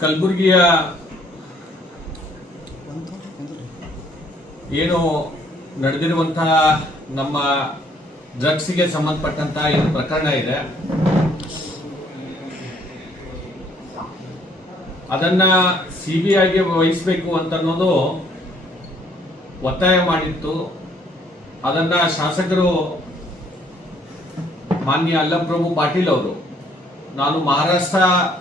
ಕಲಬುರಗಿಯ ಏನು ನಡೆದಿರುವಂತಹ ನಮ್ಮ ಡ್ರಗ್ಸ್ಗೆ ಸಂಬಂಧಪಟ್ಟಂತಹ ಏನು ಪ್ರಕರಣ ಇದೆ. ಅದನ್ನ ಸಿ ಬಿ ಐಗೆ ವಹಿಸಬೇಕು ಅಂತ ಅನ್ನೋದು ಒತ್ತಾಯ ಮಾಡಿತ್ತು. ಅದನ್ನ ಶಾಸಕರು ಮಾನ್ಯ ಅಲ್ಲಪ್ರಭು ಪಾಟೀಲ್ ಅವರು ನಾನು ಮಹಾರಾಷ್ಟ್ರ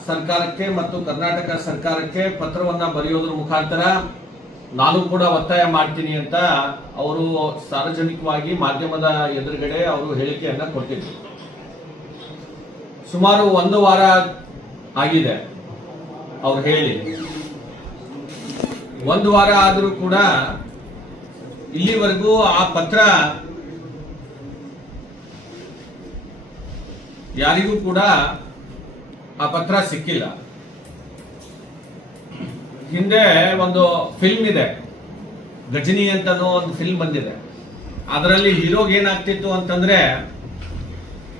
ಸರ್ಕಾರಕ್ಕೆ ಮತ್ತು ಕರ್ನಾಟಕ ಸರ್ಕಾರಕ್ಕೆ ಪತ್ರವನ್ನ ಬರೆಯೋದ್ರ ಮುಖಾಂತರ ನಾನು ಕೂಡ ಒತ್ತಾಯ ಮಾಡ್ತೀನಿ ಅಂತ ಅವರು ಸಾರ್ವಜನಿಕವಾಗಿ ಮಾಧ್ಯಮದ ಎದುರುಗಡೆ ಅವರು ಹೇಳಿಕೆಯನ್ನ ಕೊಟ್ಟಿದ್ರು. ಸುಮಾರು ಒಂದು ವಾರ ಆಗಿದೆ ಅವ್ರು ಹೇಳಿ. ಒಂದು ವಾರ ಆದರೂ ಕೂಡ ಇಲ್ಲಿವರೆಗೂ ಆ ಪತ್ರ ಯಾರಿಗೂ ಕೂಡ ಆ ಪತ್ರ ಸಿಕ್ಕಿಲ್ಲ. ಹಿಂದೆ ಒಂದು ಫಿಲ್ಮ್ ಇದೆ. ಗಜನಿ ಅಂತನೋ ಒಂದು ಫಿಲ್ಮ್ ಬಂದಿದೆ. ಅದರಲ್ಲಿ ಹೀರೋಗ್ ಏನಾಗ್ತಿತ್ತು ಅಂತಂದ್ರೆ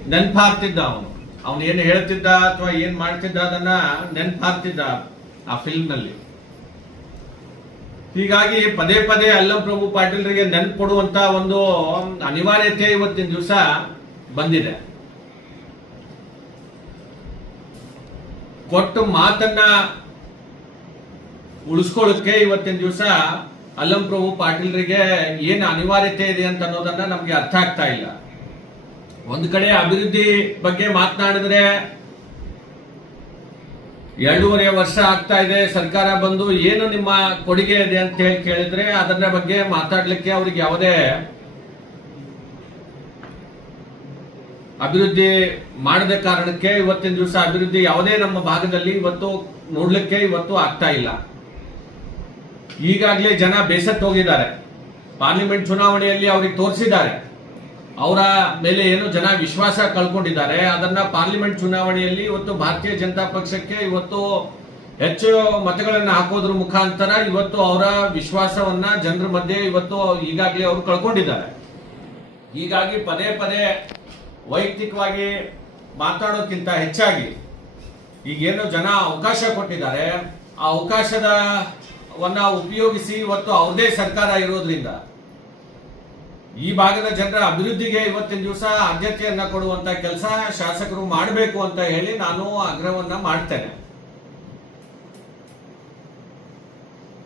ನೆನ್ಪಾಗ್ತಿದ್ದ ಅವನು. ಅವನು ಏನು ಹೇಳ್ತಿದ್ದ ಅಥವಾ ಏನ್ ಮಾಡ್ತಿದ್ದ ಅದನ್ನ ನೆನ್ಪಾಗ್ತಿದ್ದ ಆ ಫಿಲ್ಮ್ನಲ್ಲಿ ಹೀಗಾಗಿ ಪದೇ ಪದೇ ಅಲ್ಲಂ ಪ್ರಭು ಪಾಟೀಲ್ರಿಗೆ ನೆನ್ಪು ಕೊಡುವಂತ ಒಂದು ಅನಿವಾರ್ಯತೆ ಇವತ್ತಿನ ದಿವಸ ಬಂದಿದೆ. ಕೊಟ್ಟು ಮಾತನ್ನ ಉಳಿಸ್ಕೊಳ್ಳೋಕೆ ಇವತ್ತಿನ ದಿವಸ ಅಲ್ಲಂ ಪ್ರಭು ಪಾಟೀಲ್ರಿಗೆ ಏನು ಅನಿವಾರ್ಯತೆ ಇದೆ ಅಂತ ಅನ್ನೋದನ್ನ ನಮ್ಗೆ ಅರ್ಥ ಆಗ್ತಾ ಇಲ್ಲ. ಒಂದ್ ಕಡೆ ಅಭಿವೃದ್ಧಿ ಬಗ್ಗೆ ಮಾತನಾಡಿದ್ರೆ ಎರಡೂವರೆ ವರ್ಷ ಆಗ್ತಾ ಇದೆ, ಸರ್ಕಾರ ಬಂದು ಏನು ನಿಮ್ಮ ಕೊಡುಗೆ ಇದೆ ಅಂತ ಹೇಳಿ ಕೇಳಿದ್ರೆ ಅದರ ಬಗ್ಗೆ ಮಾತಾಡ್ಲಿಕ್ಕೆ ಅವ್ರಿಗೆ ಯಾವುದೇ ಅಭಿವೃದ್ಧಿ ಮಾಡದ ಕಾರಣಕ್ಕೆ ಇವತ್ತಿನ ದಿವಸ ಅಭಿವೃದ್ಧಿ ಯಾವುದೇ ನಮ್ಮ ಭಾಗದಲ್ಲಿ ಇವತ್ತು ನೋಡ್ಲಿಕ್ಕೆ ಇವತ್ತು ಆಗ್ತಾ ಇಲ್ಲ. ಈಗಾಗಲೇ ಜನ ಬೇಸತ್ತು ಹೋಗಿದ್ದಾರೆ. ಪಾರ್ಲಿಮೆಂಟ್ ಚುನಾವಣೆಯಲ್ಲಿ ಅವ್ರಿಗೆ ತೋರಿಸಿದ್ದಾರೆ. ಅವರ ಮೇಲೆ ಏನು ಜನ ವಿಶ್ವಾಸ ಕಳ್ಕೊಂಡಿದ್ದಾರೆ. ಅದನ್ನ ಪಾರ್ಲಿಮೆಂಟ್ ಚುನಾವಣೆಯಲ್ಲಿ ಇವತ್ತು ಭಾರತೀಯ ಜನತಾ ಪಕ್ಷಕ್ಕೆ ಇವತ್ತು ಹೆಚ್ಚು ಮತಗಳನ್ನು ಹಾಕೋದ್ರ ಮುಖಾಂತರ ಇವತ್ತು ಅವರ ವಿಶ್ವಾಸವನ್ನ ಜನರ ಮಧ್ಯೆ ಇವತ್ತು ಈಗಾಗಲೇ ಅವರು ಕಳ್ಕೊಂಡಿದ್ದಾರೆ. ಹೀಗಾಗಿ ಪದೇ ಪದೇ ವೈಯಕ್ತಿಕವಾಗಿ ಮಾತಾಡೋಕ್ಕಿಂತ ಹೆಚ್ಚಾಗಿ ಈಗೇನು ಜನ ಅವಕಾಶ ಕೊಟ್ಟಿದ್ದಾರೆ. ಆ ಅವಕಾಶದ ವನ್ನ ಉಪಯೋಗಿಸಿ ಇವತ್ತು ಅವರದೇ ಸರ್ಕಾರ ಇರೋದ್ರಿಂದ ಈ ಭಾಗದ ಜನರ ಅಭಿವೃದ್ಧಿಗೆ ಇವತ್ತಿನ ದಿವಸ ಆದ್ಯತೆಯನ್ನ ಕೊಡುವಂತ ಕೆಲಸ ಶಾಸಕರು ಮಾಡಬೇಕು ಅಂತ ಹೇಳಿ ನಾನು ಆಗ್ರಹವನ್ನ ಮಾಡ್ತೇನೆ.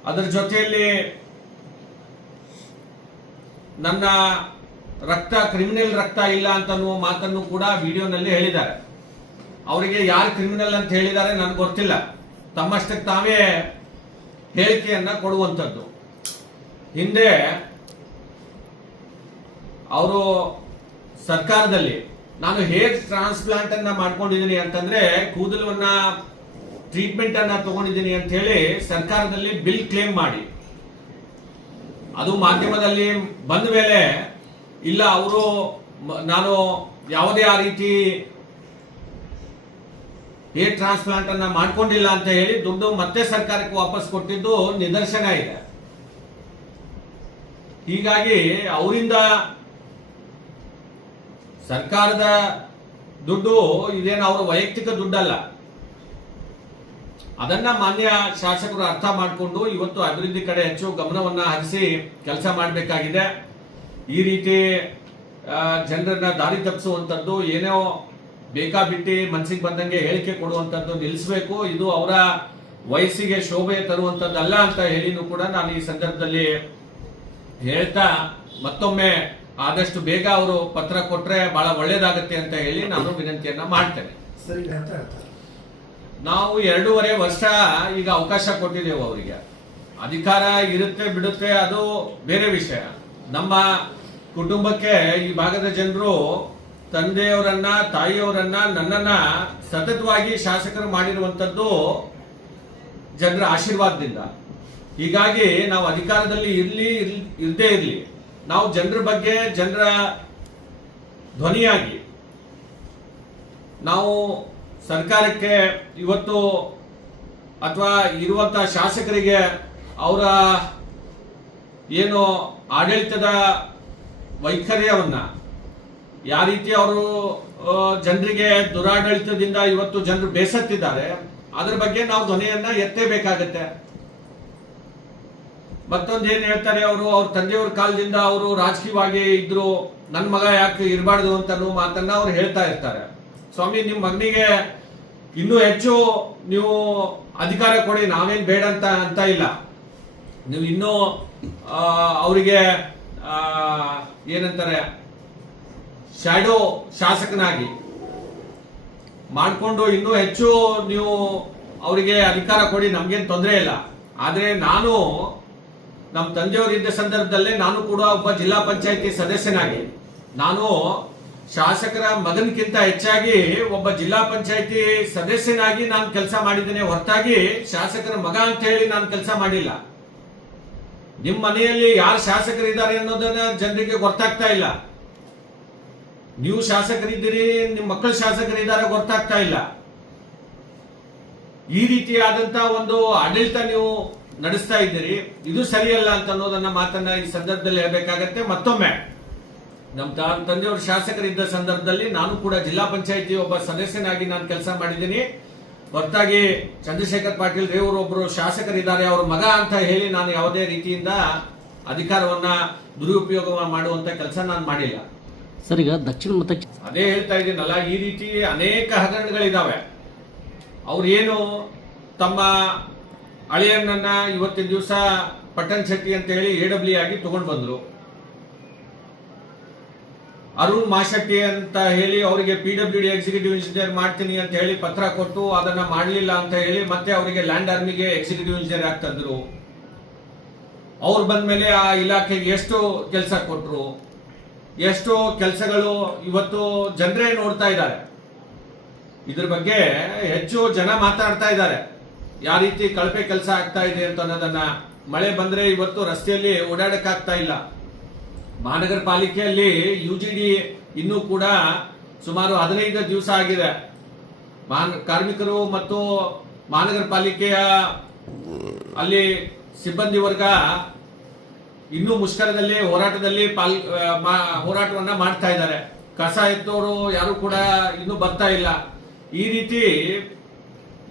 ಅದರ ಜೊತೆಯಲ್ಲಿ ನನ್ನ ರಕ್ತ ಕ್ರಿಮಿನಲ್ ರಕ್ತ ಇಲ್ಲ ಅಂತ ಅನ್ನುವ ಮಾತನ್ನು ಕೂಡ ವಿಡಿಯೋನಲ್ಲಿ ಹೇಳಿದ್ದಾರೆ. ಅವರಿಗೆ ಯಾರು ಕ್ರಿಮಿನಲ್ ಅಂತ ಹೇಳಿದ್ದಾರೆ ನನಗೆ ಗೊತ್ತಿಲ್ಲ. ತಮ್ಮಷ್ಟಕ್ಕೆ ತಾವೇ ಹೇಳಿಕೆಯನ್ನ ಕೊಡುವಂಥದ್ದು. ಹಿಂದೆ ಅವರು ಸರ್ಕಾರದಲ್ಲಿ, ನಾನು ಹೇರ್ ಟ್ರಾನ್ಸ್ಪ್ಲಾಂಟ್ ಅನ್ನ ಮಾಡ್ಕೊಂಡಿದ್ದೀನಿ ಅಂತಂದ್ರೆ ಕೂದಲವನ್ನ ಟ್ರೀಟ್ಮೆಂಟ್ ಅನ್ನ ತಗೊಂಡಿದ್ದೀನಿ ಅಂತ ಹೇಳಿ ಸರ್ಕಾರದಲ್ಲಿ ಬಿಲ್ ಕ್ಲೇಮ್ ಮಾಡಿ. ಅದು ಮಾಧ್ಯಮದಲ್ಲಿ ಬಂದ ಮೇಲೆ ಇಲ್ಲ, ಅವರು ನಾನು ಯಾವುದೇ ಆ ರೀತಿ ಏರ್ ಟ್ರಾನ್ಸ್ಪ್ಲಾಂಟ್ ಅನ್ನ ಮಾಡ್ಕೊಂಡಿಲ್ಲ ಅಂತ ಹೇಳಿ ದುಡ್ಡು ಮತ್ತೆ ಸರ್ಕಾರಕ್ಕೆ ವಾಪಸ್ ಕೊಟ್ಟಿದ್ದು ನಿದರ್ಶನ ಇದೆ. ಹೀಗಾಗಿ ಅವರಿಂದ ಸರ್ಕಾರದ ದುಡ್ಡು ಇದೇನು ಅವರ ವೈಯಕ್ತಿಕ ದುಡ್ಡಲ್ಲ. ಅದನ್ನ ಮಾನ್ಯ ಶಾಸಕರು ಅರ್ಥ ಮಾಡಿಕೊಂಡು ಇವತ್ತು ಅಭಿವೃದ್ಧಿ ಕಡೆ ಹೆಚ್ಚು ಗಮನವನ್ನ ಹರಿಸಿ ಕೆಲಸ ಮಾಡಬೇಕಾಗಿದೆ. ಈ ರೀತಿ ಜನರನ್ನ ದಾರಿ ತಪ್ಪಿಸುವಂಥದ್ದು ಏನೋ ಬೇಕಾಬಿಟ್ಟಿ ಮನಸ್ಸಿಗೆ ಬಂದಂಗೆ ಹೇಳಿಕೆ ಕೊಡುವಂಥದ್ದು ನಿಲ್ಲಿಸಬೇಕು. ಇದು ಅವರ ವಯಸ್ಸಿಗೆ ಶೋಭೆ ತರುವಂಥದ್ದಲ್ಲ ಅಂತ ಹೇಳಿನೂ ಕೂಡ ನಾನು ಈ ಸಂದರ್ಭದಲ್ಲಿ ಹೇಳ್ತಾ ಮತ್ತೊಮ್ಮೆ ಆದಷ್ಟು ಬೇಗ ಅವರು ಪತ್ರ ಕೊಟ್ಟರೆ ಬಹಳ ಒಳ್ಳೇದಾಗತ್ತೆ ಅಂತ ಹೇಳಿ ನಾನು ವಿನಂತಿಯನ್ನ ಮಾಡ್ತೇನೆ. ಸರಿ ಅಂತ ಹೇಳ್ತಾರೆ ನಾವು ಎರಡೂವರೆ ವರ್ಷ ಈಗ ಅವಕಾಶ ಕೊಟ್ಟಿದ್ದೇವೆ ಅವರಿಗೆ. ಅಧಿಕಾರ ಇರುತ್ತೆ ಬಿಡುತ್ತೆ ಅದು ಬೇರೆ ವಿಷಯ. ನಮ್ಮ ಕುಟುಂಬಕ್ಕೆ ಈ ಭಾಗದ ಜನರು ತಂದೆಯವರನ್ನ, ತಾಯಿಯವರನ್ನ, ನನ್ನನ್ನ ಸತತವಾಗಿ ಶಾಸಕರು ಮಾಡಿರುವಂತದ್ದು ಜನರ ಆಶೀರ್ವಾದದಿಂದ. ಹೀಗಾಗಿ ನಾವು ಅಧಿಕಾರದಲ್ಲಿ ಇರಲಿ ಇರ್ಲಿ- ಇರಲಿ. ನಾವು ಜನರ ಬಗ್ಗೆ, ಜನರ ಧ್ವನಿಯಾಗಿ ನಾವು ಸರ್ಕಾರಕ್ಕೆ ಇವತ್ತು ಅಥವಾ ಇರುವಂತ ಶಾಸಕರಿಗೆ ಅವರ ಏನು ಆಡಳಿತದ ವೈಖರ್ಯವನ್ನ. ಯಾವ ರೀತಿ ಅವರು ಜನರಿಗೆ ದುರಾಡಳಿತದಿಂದ ಇವತ್ತು ಜನರು ಬೇಸತ್ತಿದ್ದಾರೆ, ಅದ್ರ ಬಗ್ಗೆ ನಾವು ಧ್ವನಿಯನ್ನ ಎತ್ತೇಬೇಕಾಗತ್ತೆ. ಮತ್ತೊಂದು ಏನ್ ಹೇಳ್ತಾರೆ ಅವರು, ಅವ್ರ ತಂದೆಯವ್ರ ಕಾಲದಿಂದ ಅವರು ರಾಜಕೀಯವಾಗಿ ಇದ್ರು ನನ್ನ ಮಗ ಯಾಕೆ ಇರಬಾರ್ದು ಅಂತ ಮಾತನ್ನ ಅವ್ರು ಹೇಳ್ತಾ ಇರ್ತಾರೆ. ಸ್ವಾಮಿ ನಿಮ್ಮ ಮಗನಿಗೆ ಇನ್ನೂ ಹೆಚ್ಚು ನೀವು ಅಧಿಕಾರ ಕೊಡಿ, ನಾವೇನ್ ಬೇಡ ಅಂತ ಅಂತ ಇಲ್ಲ. ನೀವು ಇನ್ನೂ ಅವರಿಗೆ ಏನಂತಾರೆ ಶ್ಯಾಡೋ ಶಾಸಕನಾಗಿ. ಮಾಡಿಕೊಂಡು ಇನ್ನೂ ಹೆಚ್ಚು ನೀವು ಅವರಿಗೆ ಅಧಿಕಾರ ಕೊಡಿ, ನಮಗೇನು ತೊಂದರೆ ಇಲ್ಲ. ಆದರೆ ನಾನು ನಮ್ಮ ತಂದೆಯವರಿದ್ದ ಸಂದರ್ಭದಲ್ಲೇ ನಾನು ಕೂಡ ಒಬ್ಬ ಜಿಲ್ಲಾ ಪಂಚಾಯತಿ ಸದಸ್ಯನಾಗಿ. ನಾನು ಶಾಸಕರ ಮಗನ್ಕಿಂತ ಹೆಚ್ಚಾಗಿ ಒಬ್ಬ ಜಿಲ್ಲಾ ಪಂಚಾಯತಿ ಸದಸ್ಯನಾಗಿ ನಾನು ಕೆಲಸ ಮಾಡಿದ್ದೇನೆ. ಹೊರತಾಗಿ ಶಾಸಕರ ಮಗ ಅಂತ ಹೇಳಿ ನಾನು ಕೆಲಸ ಮಾಡಿಲ್ಲ. ನಿಮ್ಮ ಮನೆಯಲ್ಲಿ ಯಾರು ಶಾಸಕರಿದ್ದಾರೆ ಅನ್ನೋದನ್ನ ಜನರಿಗೆ ಗೊತ್ತಾಗ್ತಾ ಇಲ್ಲ. ನೀವು ಶಾಸಕರಿದ್ದೀರಿ, ನಿಮ್ಮ ಮಕ್ಕಳು ಶಾಸಕರಿದ್ದಾರೆ ಗೊತ್ತಾಗ್ತಾ ಇಲ್ಲ. ಈ ರೀತಿಯಾದಂತ ಒಂದು ಆಡಳಿತ ನೀವು ನಡೆಸ್ತಾ ಇದ್ದೀರಿ. ಇದು ಸರಿಯಲ್ಲ ಅಂತ ಅನ್ನೋದನ್ನ ಮಾತನ್ನ ಈ ಸಂದರ್ಭದಲ್ಲಿ ಹೇಳಬೇಕಾಗತ್ತೆ. ಮತ್ತೊಮ್ಮೆ, ನಮ್ಮ ತಂದೆಯವರು ಶಾಸಕರಿದ್ದ ಸಂದರ್ಭದಲ್ಲಿ ನಾನು ಕೂಡ ಜಿಲ್ಲಾ ಪಂಚಾಯಿತಿ ಒಬ್ಬ ಸದಸ್ಯನಾಗಿ ನಾನು ಕೆಲಸ ಮಾಡಿದ್ದೀನಿ. ಹೊರತಾಗಿ ಚಂದ್ರಶೇಖರ್ ಪಾಟೀಲ್ ರೇವರು ಒಬ್ಬರು ಶಾಸಕರಿದ್ದಾರೆ ಅವ್ರ ಮಗ ಅಂತ ಹೇಳಿ ನಾನು ಯಾವುದೇ ರೀತಿಯಿಂದ ಅಧಿಕಾರವನ್ನ ದುರುಪಯೋಗ ಮಾಡುವಂತ ಕೆಲಸ ನಾನು ಮಾಡಿಲ್ಲ. ಸರ್ ಈಗ ದಕ್ಷಿಣ ಮತ ಅದೇ ಹೇಳ್ತಾ ಇದ್ದೀನಲ್ಲ ಈ ರೀತಿ ಅನೇಕ ಹಗರಣಗಳಿದ್ದಾವೆ ಅವ್ರು ಏನು ತಮ್ಮ ಅಳಿಯನ್ನ ಇವತ್ತಿನ ದಿವಸ ಪಟ್ಟಣ ಶೆಟ್ಟಿ ಅಂತ ಹೇಳಿ ಎ ಡಬ್ಲ್ಯೂ ಆಗಿ ತಗೊಂಡು ಬಂದ್ರು. ಅರುಣ್ ಮಾಶೆಟ್ಟಿ ಅಂತ ಹೇಳಿ ಅವರಿಗೆ P W D executive engineer ಮಾಡ್ತೀನಿ ಅಂತ ಹೇಳಿ ಪತ್ರ ಕೊಟ್ಟು ಅದನ್ನ ಮಾಡಲಿಲ್ಲ ಅಂತ ಹೇಳಿ ಮತ್ತೆ ಅವರಿಗೆ ಲ್ಯಾಂಡ್ ಆರ್ಮಿಗೆ ಎಕ್ಸಿಕ್ಯೂಟಿವ್ ಇಂಜಿನಿಯರ್ ಆಗ್ತಂದ್ರು ಅವ್ರು ಬಂದ್ಮೇಲೆ ಆ ಇಲಾಖೆಗೆ ಎಷ್ಟು ಕೆಲಸ ಕೊಟ್ಟರು ಎಷ್ಟು ಕೆಲಸಗಳು ಇವತ್ತು ಜನರೇ ನೋಡ್ತಾ ಇದ್ದಾರೆ. ಇದ್ರ ಬಗ್ಗೆ ಹೆಚ್ಚು ಜನ ಮಾತಾಡ್ತಾ ಇದ್ದಾರೆ. ಯಾವ ರೀತಿ ಕಳಪೆ ಕೆಲಸ ಆಗ್ತಾ ಇದೆ ಅಂತ ಅನ್ನೋದನ್ನ ಮಳೆ ಬಂದ್ರೆ ಇವತ್ತು ರಸ್ತೆಯಲ್ಲಿ ಓಡಾಡಕ್ಕಾಗ್ತಾ ಇಲ್ಲ. ಮಹಾನಗರ ಪಾಲಿಕೆಯಲ್ಲಿ ಯು ಜಿ ಡಿ ಇನ್ನೂ ಕೂಡ ಸುಮಾರು ಹದಿನೈದು ದಿವಸ ಆಗಿದೆ. ಕಾರ್ಮಿಕರು ಮತ್ತು ಮಹಾನಗರ ಪಾಲಿಕೆಯ ಅಲ್ಲಿ ಸಿಬ್ಬಂದಿ ವರ್ಗ ಇನ್ನೂ ಮುಷ್ಕರದಲ್ಲಿ, ಹೋರಾಟದಲ್ಲಿ ಪಾಲ್ ಹೋರಾಟವನ್ನ ಮಾಡ್ತಾ ಇದ್ದಾರೆ. ಕಸ ಎತ್ತೋರು ಯಾರು ಕೂಡ ಇನ್ನೂ ಬರ್ತಾ ಇಲ್ಲ. ಈ ರೀತಿ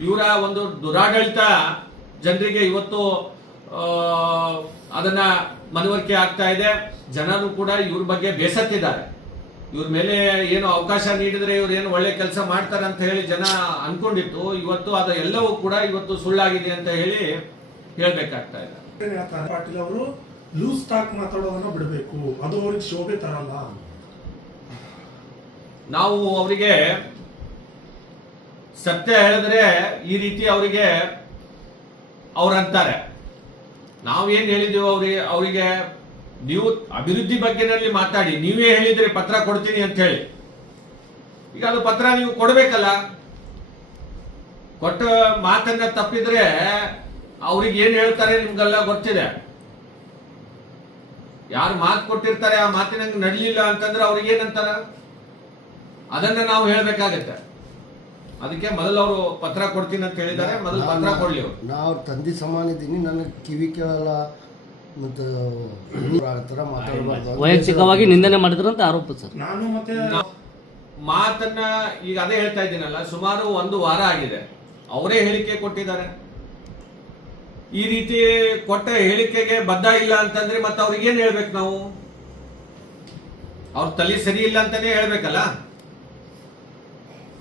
ಇವರ ಒಂದು ದುರಾಡಳಿತ ಜನರಿಗೆ ಇವತ್ತು ಅದನ್ನ ಮನವರಿಕೆ ಆಗ್ತಾ ಇದೆ. ಜನರು ಕೂಡ ಇವ್ರ ಬಗ್ಗೆ ಬೇಸತ್ತಿದ್ದಾರೆ. ಇವ್ರ ಮೇಲೆ ಏನು ಅವಕಾಶ ನೀಡಿದ್ರೆ ಇವ್ರು ಏನು ಒಳ್ಳೆ ಕೆಲಸ ಮಾಡ್ತಾರೆ ಅಂತ ಹೇಳಿ ಜನ ಅನ್ಕೊಂಡಿತ್ತು. ಇವತ್ತು ಅದು ಎಲ್ಲವೂ ಕೂಡ ಇವತ್ತು ಸುಳ್ಳಾಗಿದೆ ಅಂತ ಹೇಳಿ ಹೇಳ್ಬೇಕಾಗ್ತಾ ಇದೆ. ಪಾಟೀಲ್ ಅವರು ಲೂಸ್ ಟಾಕ್ ಮಾತಾಡೋದನ್ನ ಬಿಡಬೇಕು. ಅದು ಅವ್ರಿಗೆ ಶೋಭೆ ತರಲ್ಲ. ನಾವು ಅವರಿಗೆ ಸತ್ಯ ಹೇಳಿದ್ರೆ ಈ ರೀತಿ ಅವರಿಗೆ ಅವ್ರಂತಾರೆ ನಾವೇನ್ ಹೇಳಿದ್ದೇವೆ ಅವ್ರಿಗೆ, ಅವರಿಗೆ ನೀವು ಅಭಿವೃದ್ಧಿ ಬಗ್ಗೆನಲ್ಲಿ ಮಾತಾಡಿ, ನೀವೇ ಹೇಳಿದ್ರೆ ಪತ್ರ ಕೊಡ್ತೀನಿ ಅಂತ ಹೇಳಿ. ಈಗ ಅದು ಪತ್ರ ನೀವು ಕೊಡ್ಬೇಕಲ್ಲ? ಕೊಟ್ಟ ಮಾತನ್ನ ತಪ್ಪಿದ್ರೆ ಅವ್ರಿಗೆ ಏನ್ ಹೇಳ್ತಾರೆ ನಿಮ್ಗೆಲ್ಲ ಗೊತ್ತಿದೆ. ಯಾರು ಮಾತು ಕೊಟ್ಟಿರ್ತಾರೆ, ಆ ಮಾತಿನಂಗೆ ನಡ್ಲಿಲ್ಲ ಅಂತಂದ್ರೆ ಅವ್ರಿಗೆ ಏನಂತಾರ? ಅದನ್ನ ನಾವು ಹೇಳ್ಬೇಕಾಗತ್ತೆ. ಅದಕ್ಕೆ ಮೊದಲು ಅವರು ಪತ್ರ ಕೊಡ್ತೀನಿ ಅಂತ ಹೇಳಿದ್ದಾರೆ. ಮೊದಲು ಪತ್ರ ಕೊಡ್ಲಿ ಅವರು. ನಾವು ತಂದೆ ಸಮಾನ ಇದ್ದೀನಿ. ನನಗೆ ಕಿವಿ ಕೇಳಲ್ಲ. ಮತ್ತು ಥರ ಮಾತಾಡಬಾರ್ದು. ವೈಯಕ್ತಿಕವಾಗಿ ನಿಂದನೆ ಮಾಡಿದ್ರಂತ ಆರೋಪ ಸರ್. ನಾನು ಮತ್ತೆ ಮಾತನ್ನ ಈಗ ಅದೇ ಹೇಳ್ತಾ ಇದ್ದೀನಲ್ಲ ಸುಮಾರು ಒಂದು ವಾರ ಆಗಿದೆ. ಅವರೇ ಹೇಳಿಕೆ ಕೊಟ್ಟಿದ್ದಾರೆ. ಈ ರೀತಿ ಕೊಟ್ಟ ಹೇಳಿಕೆಗೆ ಬದ್ಧ ಇಲ್ಲ ಅಂತಂದ್ರೆ ಮತ್ತೆ ಅವ್ರಿಗೆ ಏನ್ ಹೇಳ್ಬೇಕು ನಾವು? ಅವ್ರ ತಲೆ ಸರಿ ಇಲ್ಲ ಅಂತಾನೆ ಹೇಳ್ಬೇಕಲ್ಲ?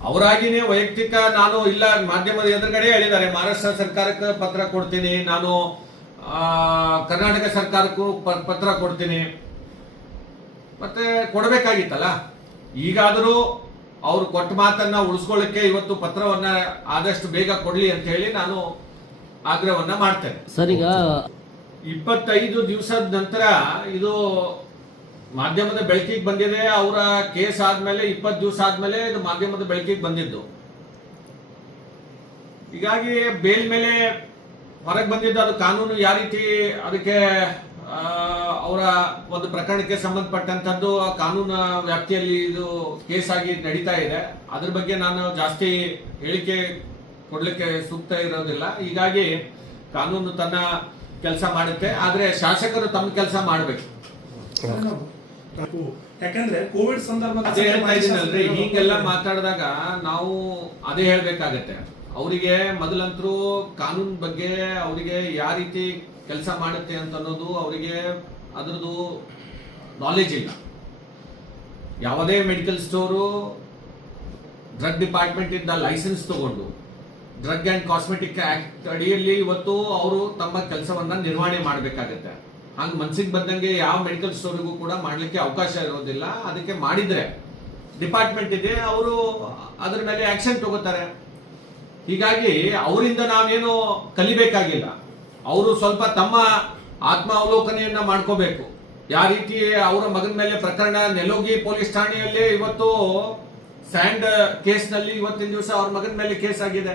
ಅವರಾಗಿನೇ ವೈಯಕ್ತಿಕ ನಾನು ಇಲ್ಲ ಮಾಧ್ಯಮದ ಎದುರುಗಡೆ ಹೇಳಿದ್ದಾರೆ. ಮಹಾರಾಷ್ಟ್ರ ಸರ್ಕಾರಕ್ಕೆ ಪತ್ರ ಕೊಡ್ತೀನಿ. ನಾನು ಕರ್ನಾಟಕ ಸರ್ಕಾರಕ್ಕೂ ಪತ್ರ ಕೊಡ್ತೀನಿ. ಮತ್ತೆ ಕೊಡಬೇಕಾಗಿತ್ತಲ್ಲ? ಈಗಾದರೂ ಅವ್ರು ಕೊಟ್ಟ ಮಾತನ್ನ ಉಳಿಸ್ಕೊಳ್ಳಿಕ್ಕೆ ಇವತ್ತು ಪತ್ರವನ್ನ ಆದಷ್ಟು ಬೇಗ ಕೊಡ್ಲಿ ಅಂತ ಹೇಳಿ ನಾನು ಆಗ್ರಹವನ್ನ ಮಾಡ್ತೇನೆ. ಸರ್ ಇಪ್ಪತ್ತೈದು ದಿವಸದ ನಂತರ ಇದು ಮಾಧ್ಯಮದ ಬೆಳಕಿಗೆ ಬಂದಿದೆ, ಅವರ ಕೇಸ್ ಆದ್ಮೇಲೆ, ಇಪ್ಪತ್ತು ದಿವಸ ಆದ್ಮೇಲೆ ಇದು ಮಾಧ್ಯಮದ ಬೆಳಕಿಗೆ ಬಂದಿದ್ದು. ಹೀಗಾಗಿ ಬೇಲ್ ಮೇಲೆ ಹೊರಗೆ ಬಂದಿದ್ದು, ಅದು ಕಾನೂನು ಯಾವ ರೀತಿ ಅದಕ್ಕೆ ಅವರ ಒಂದು ಪ್ರಕರಣಕ್ಕೆ ಸಂಬಂಧಪಟ್ಟಂತದ್ದು ಆ ಕಾನೂನು ವ್ಯಾಪ್ತಿಯಲ್ಲಿ ಇದು ಕೇಸ್ ಆಗಿ ನಡೀತಾ ಇದೆ. ಅದ್ರ ಬಗ್ಗೆ ನಾನು ಜಾಸ್ತಿ ಹೇಳಿಕೆ ಕೊಡ್ಲಿಕ್ಕೆ ಸೂಕ್ತ ಇರೋದಿಲ್ಲ. ಹೀಗಾಗಿ ಕಾನೂನು ತನ್ನ ಕೆಲಸ ಮಾಡುತ್ತೆ, ಆದ್ರೆ ಶಾಸಕರು ತಮ್ಮ ಕೆಲಸ ಮಾಡಬೇಕು. ಯಾಕಂದ್ರೆ ಕೋವಿಡ್ ಸಂದರ್ಭದಲ್ಲಿ ಹೀಗೆಲ್ಲ ಮಾತಾಡಿದಾಗ ನಾವು ಅದೇ ಹೇಳ್ಬೇಕಾಗತ್ತೆ. ಅವರಿಗೆ ಮೊದಲಂತರೂ ಕಾನೂನು ಬಗ್ಗೆ ಅವರಿಗೆ ಯಾವ ರೀತಿ ಕೆಲಸ ಮಾಡುತ್ತೆ ಅಂತ ಅನ್ನೋದು ಅವರಿಗೆ ಅದರದು ನಾಲೆಜ್ ಇಲ್ಲ. ಯಾವುದೇ ಮೆಡಿಕಲ್ ಸ್ಟೋರು ಡ್ರಗ್ ಡಿಪಾರ್ಟ್ಮೆಂಟ್ ಇಂದ ಲೈಸೆನ್ಸ್ ತಗೊಂಡು ಡ್ರಗ್ ಅಂಡ್ ಕಾಸ್ಮೆಟಿಕ್ ಆಕ್ಟ್ ಅಡಿಯಲ್ಲಿ ಇವತ್ತು ಅವರು ತಮ್ಮ ಕೆಲಸವನ್ನ ನಿರ್ವಹಣೆ ಮಾಡಬೇಕಾಗತ್ತೆ. ಹಂಗ ಮನ್ಸಿಗೆ ಬಂದಂಗೆ ಯಾವ ಮೆಡಿಕಲ್ ಸ್ಟೋರಿಗೂ ಕೂಡ ಮಾಡ್ಲಿಕ್ಕೆ ಅವಕಾಶ ಇರೋದಿಲ್ಲ. ಅದಕ್ಕೆ ಮಾಡಿದ್ರೆ ಡಿಪಾರ್ಟ್ಮೆಂಟ್ ಇದೆ, ಅವರು ಅದ್ರ ಮೇಲೆ ಆಕ್ಷನ್ ತಗೋತಾರೆ. ಹೀಗಾಗಿ ಅವರಿಂದ ನಾವೇನು ಕಲಿಬೇಕಾಗಿಲ್ಲ. ಅವರು ಸ್ವಲ್ಪ ತಮ್ಮ ಆತ್ಮ ಅವಲೋಕನೆಯನ್ನ ಮಾಡ್ಕೋಬೇಕು. ಯಾವ ರೀತಿ ಅವರ ಮಗನ ಮೇಲೆ ಪ್ರಕರಣ ನೆಲೋಗಿ ಪೊಲೀಸ್ ಠಾಣೆಯಲ್ಲಿ ಇವತ್ತು ಸ್ಯಾಂಡ್ ಕೇಸ್ನಲ್ಲಿ ಇವತ್ತಿನ ದಿವಸ ಅವ್ರ ಮಗನ ಮೇಲೆ ಕೇಸ್ ಆಗಿದೆ.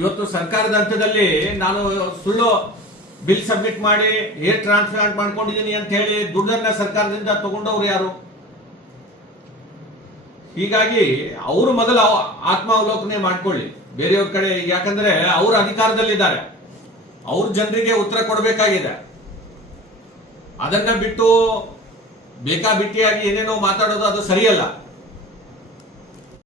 ಇವತ್ತು ಸರ್ಕಾರದ ಹಂತದಲ್ಲಿ ನಾನು ಸುಳ್ಳು ಬಿಲ್ ಸಬ್ಮಿಟ್ ಮಾಡಿ, ಏರ್ ಟ್ರಾನ್ಸ್ಪ್ಲಾಂಟ್ ಮಾಡ್ಕೊಂಡಿದ್ದೀನಿ ಅಂತ ಹೇಳಿ ದುಡ್ಡನ್ನ ಸರ್ಕಾರದಿಂದ ತಗೊಂಡವ್ರು ಯಾರು? ಹೀಗಾಗಿ ಅವರು ಮೊದಲು ಆತ್ಮಾವಲೋಕನೆ ಮಾಡ್ಕೊಳ್ಳಿ. ಬೇರೆಯವ್ರ ಕಡೆ ಯಾಕಂದ್ರೆ ಅವರು ಅಧಿಕಾರದಲ್ಲಿದ್ದಾರೆ. ಅವ್ರ ಜನರಿಗೆ ಉತ್ತರ ಕೊಡಬೇಕಾಗಿದೆ. ಅದನ್ನ ಬಿಟ್ಟು ಬೇಕಾಬಿಟ್ಟಿಯಾಗಿ ಏನೇನೋ ಮಾತಾಡೋದು ಅದು ಸರಿಯಲ್ಲ.